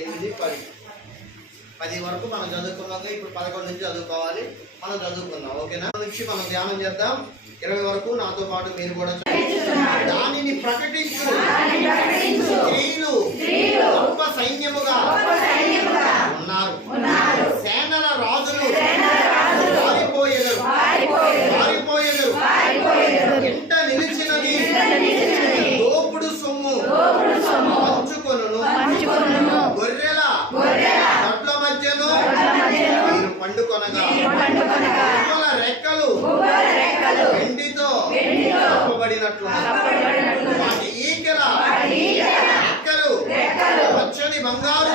8, 10. 10 వరకు మనం చదువుకున్నాక ఇప్పుడు 11 నుంచి చదువుకోవాలి. మనం చదువుకుందాం, ఓకేనా? నుంచి మనం ధ్యానం చేద్దాం. 20 వరకు నాతో పాటు మీరు కూడా దానిని ప్రకటించు, స్త్రీలు గొప్ప సైన్యముగా ఉన్నారు, సేనల రాజులు పారిపోయేదరు, ఇంట నిలిచినది దోపుడు సొమ్ము పంచుకొనును, గొర్రెల దొడ్ల మధ్యను మీరు పండుకొనగా, రెక్కలు వెండితో కప్పబడినట్లు, వాటి ఈకల రెక్కలు పచ్చని బంగారు